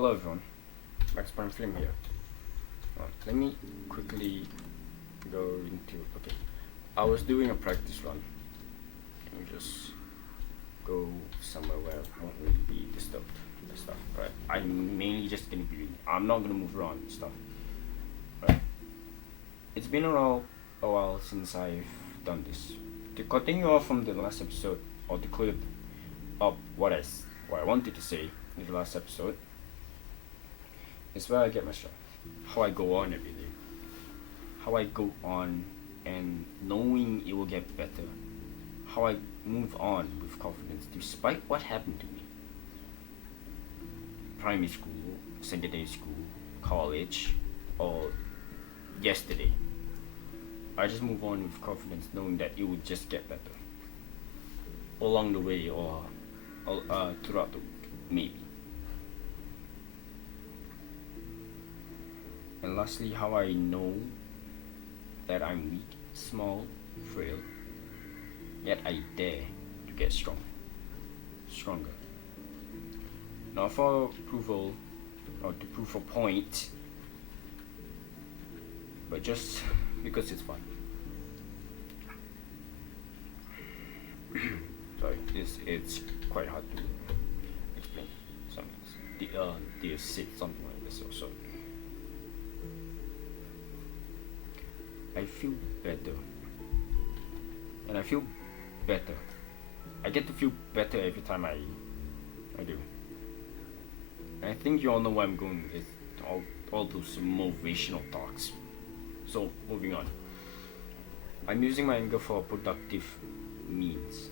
Hello everyone, Max Prime Film here. Let me quickly go into, okay, I was doing a practice run. Let me just go somewhere where I won't really be disturbed by stuff, but I'm mainly just gonna be reading. I'm not gonna move around and stuff, right? It's been a while since I've done this. To continue off from the last episode, or to clear up what I wanted to say in the last episode, is where I get my strength. How I go on every day. How I go on and knowing it will get better. How I move on with confidence despite what happened to me. Primary school, secondary school, college, or yesterday. I just move on with confidence knowing that it will just get better. Along the way or throughout the week, maybe. And lastly, how I know that I'm weak, small, frail, yet I dare to get stronger. Not for approval or to prove a point, but just because it's fun. Sorry, it's quite hard to explain. They said something like this also. I feel better. And I feel better. I get to feel better every time I do. And I think you all know where I'm going with all those motivational talks. So, moving on. I'm using my anger for productive means.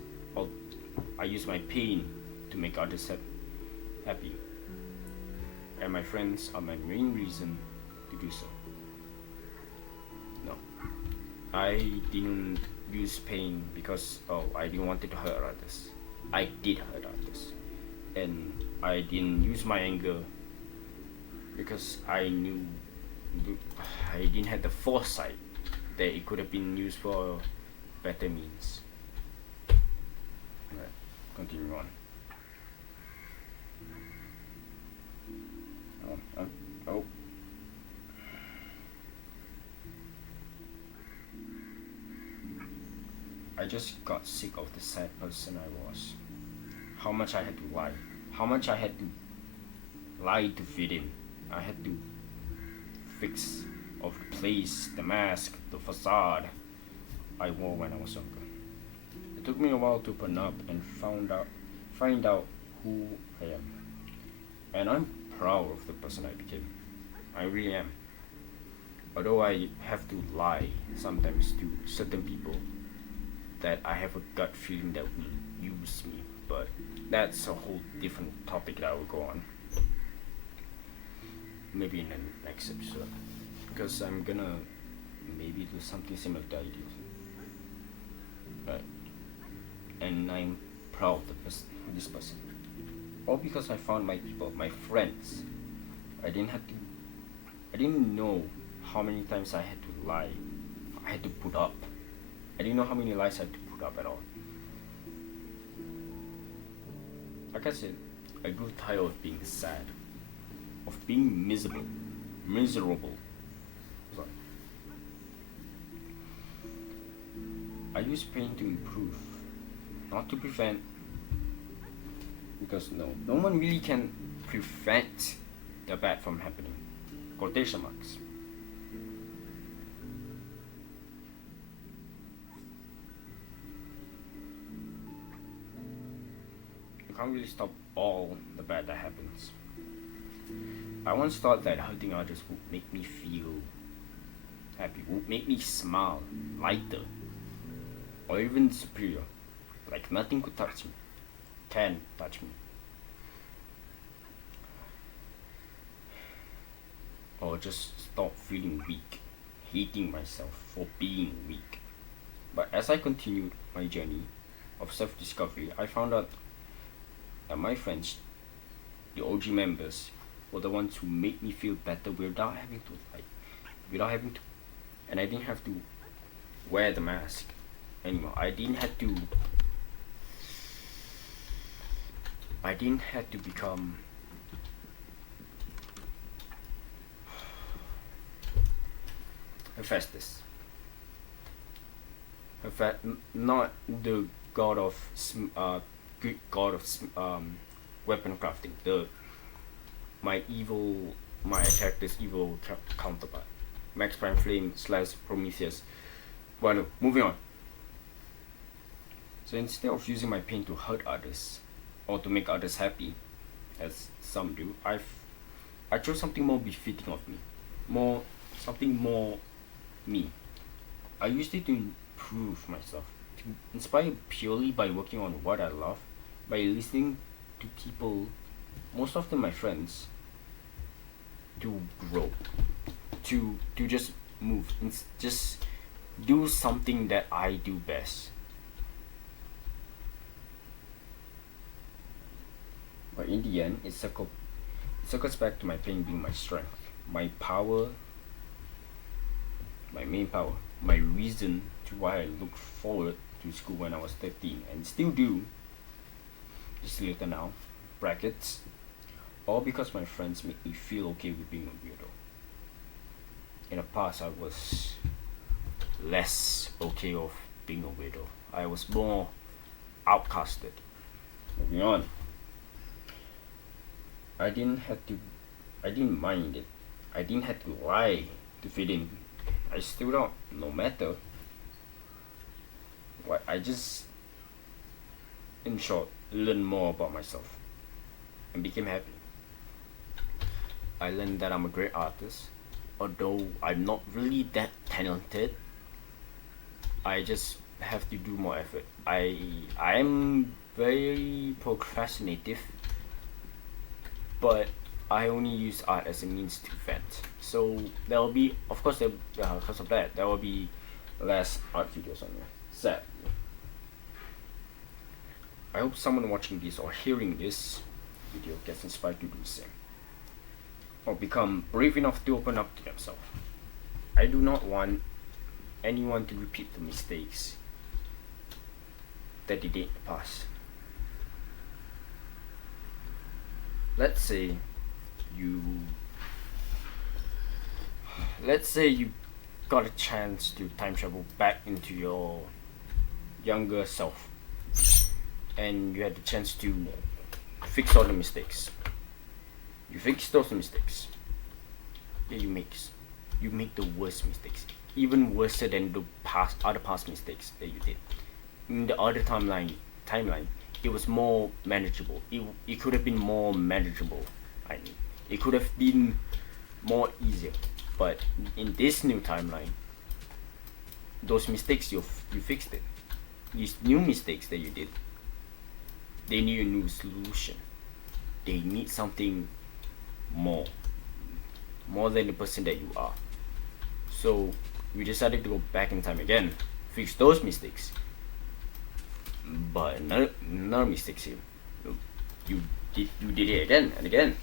I use my pain to make others happy. And my friends are my main reason to do so. No. I didn't use pain because I didn't want to hurt others. I did hurt others. And I didn't use my anger because I knew I didn't have the foresight that it could have been used for better means. Alright, continue on. Oh. I just got sick of the sad person I was. How much I had to lie. How much I had to lie to fit in. I had to fix of the place, the mask, the facade I wore when I was younger. It took me a while to open up and find out who I am. And I'm proud of the person I became. I really am. Although I have to lie sometimes to certain people that I have a gut feeling that will use me, but that's a whole different topic that I will go on. Maybe in the next episode. Because I'm gonna maybe do something similar to ideas. Right. And I'm proud of this person. All because I found my people, my friends. I didn't know how many times I had to lie. I had to put up. I didn't know how many lies I had to put up at all. Like I said, I grew tired of being sad. Of being miserable. Sorry. I use pain to improve, not to prevent. Because no one really can prevent the bad from happening. Quotation marks. You can't really stop all the bad that happens. I once thought that hurting others would make me feel happy, would make me smile, lighter, or even superior. Like nothing could touch me, can touch me. Or just stop feeling weak, hating myself for being weak. But as I continued my journey of self-discovery, I found out that my friends, the OG members, were the ones who made me feel better without having to, and I didn't have to wear the mask anymore. I didn't have to become Hephaestus. Not the god of Greek god of weapon crafting. My character's evil counterpart, Max Prime Flame / Prometheus. Well, no, moving on. So instead of using my pain to hurt others or to make others happy, as some do, I chose something more befitting of me, something more me. I used it to improve myself, to inspire purely by working on what I love, by listening to people, most often my friends, to grow, to just move, and just do something that I do best. But in the end, it circles back to my pain being my strength, my power, my main power, my reason to why I look forward to school when I was 13 and still do, just later now, brackets, all because my friends make me feel okay with being a weirdo. In the past, I was less okay of being a weirdo. I was more outcasted. Moving on. I didn't mind it. I didn't have to lie to fit in. I stood out no matter what. I just, in short, learned more about myself and became happy. I learned that I'm a great artist, although I'm not really that talented. I just have to do more effort. I'm very procrastinative, but I only use art as a means to vent. So there will be, of course, because of that, there will be less art videos on there. Sad. I hope someone watching this or hearing this video gets inspired to do the same, or become brave enough to open up to themselves. I do not want anyone to repeat the mistakes that they did in the past. Let's say you got a chance to time travel back into your younger self, and you had the chance to fix all the mistakes. You fix those mistakes. Yeah, you make the worst mistakes, even worse than the other past mistakes that you did. In the other timeline, it was more manageable. It could have been more manageable. I mean, it could have been more easier. But in this new timeline, those mistakes you fixed it. These new mistakes that you did, they need a new solution. They need something more than the person that you are. So we decided to go back in time again, fix those mistakes. But another mistakes here. You did it again and again.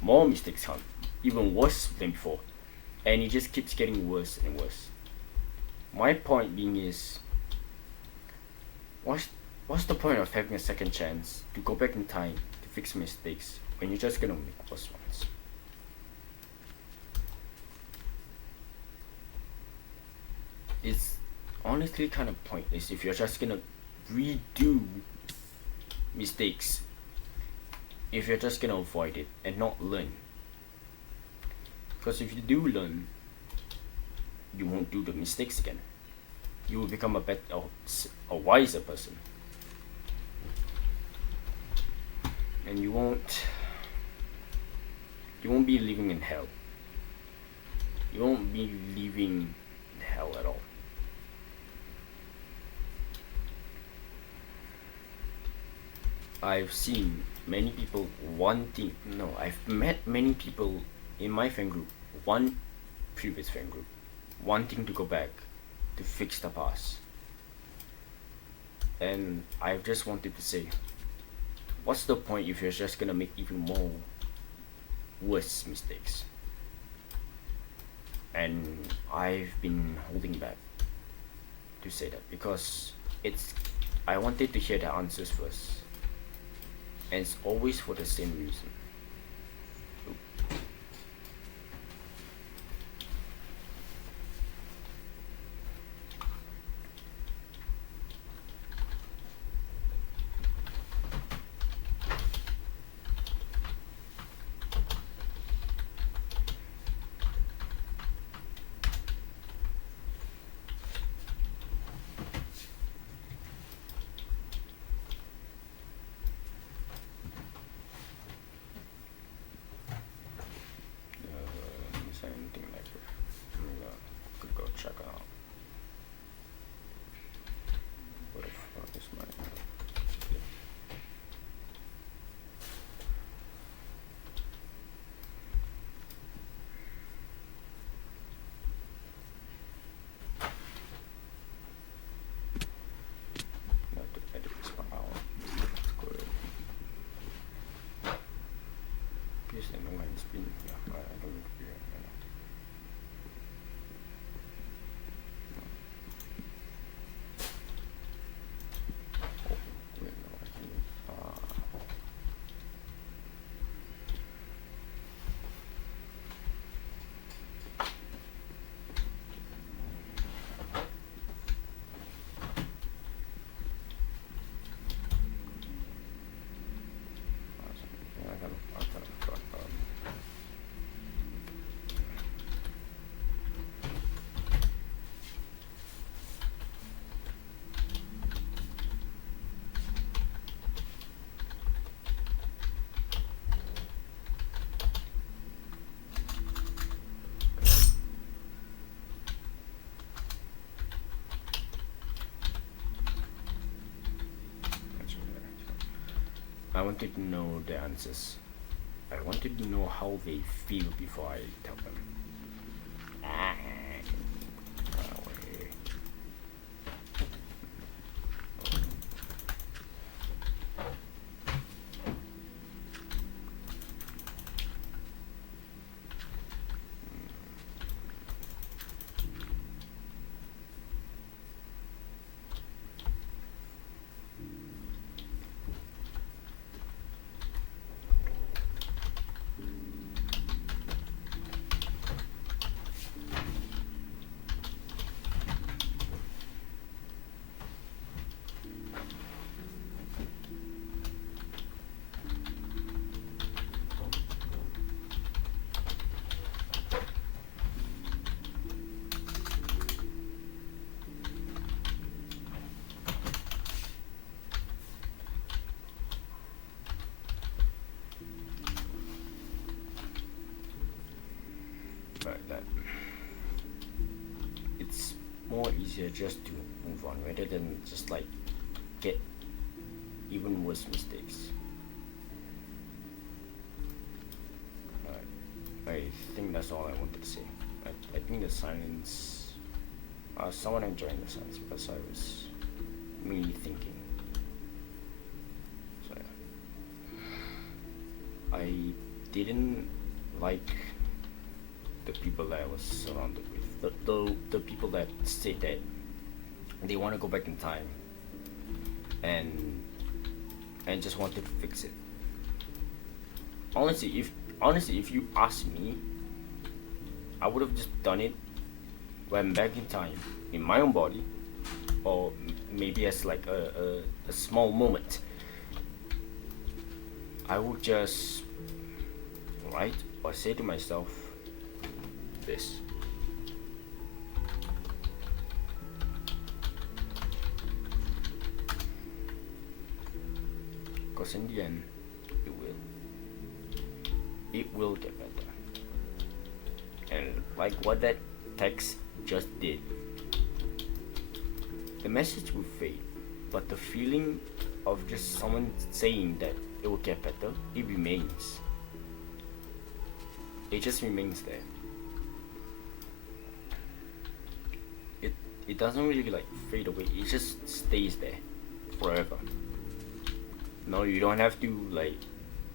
More mistakes come, even worse than before, and it just keeps getting worse and worse. My point being is, what's the point of having a second chance to go back in time to fix mistakes when you're just gonna make worse ones? It's honestly kind of pointless if you're just gonna redo mistakes, if you're just gonna avoid it and not learn. Because if you do learn, you won't do the mistakes again. You will become a wiser person, and you won't be living in hell. You won't be living in hell at all. I've met many people in my friend group, one previous friend group, wanting to go back to fix the past. And I've just wanted to say, what's the point if you're just gonna make even more worse mistakes? And I've been holding back to say that because I wanted to hear the answers first. And it's always for the same reason. wanted to know the answers. I wanted to know how they feel before I tell them. That it's more easier just to move on rather than just like get even worse mistakes. I think that's all I wanted to say. I think the silence, someone enjoying the silence because I was really thinking. So yeah. I didn't like the people that I was surrounded with. The people that say that they want to go back in time and just wanted to fix it. Honestly, if you ask me, I would have just done it when back in time in my own body, or maybe as like a small moment. I would just write or say to myself this. Because in the end, it will get better. And like what that text just did, the message will fade, but the feeling of just someone saying that it will get better, it remains. It just remains there. It doesn't really like fade away, it just stays there forever. No, you don't have to like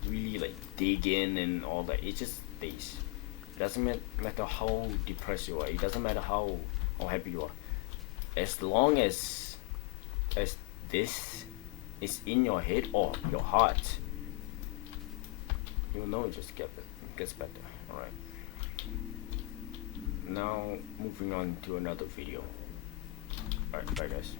really like dig in and all that. It just stays. It doesn't matter how depressed you are. It doesn't matter how happy you are. As long as this is in your head or your heart, you'll know it just gets better. All right. Now moving on to another video. Alright, bye guys.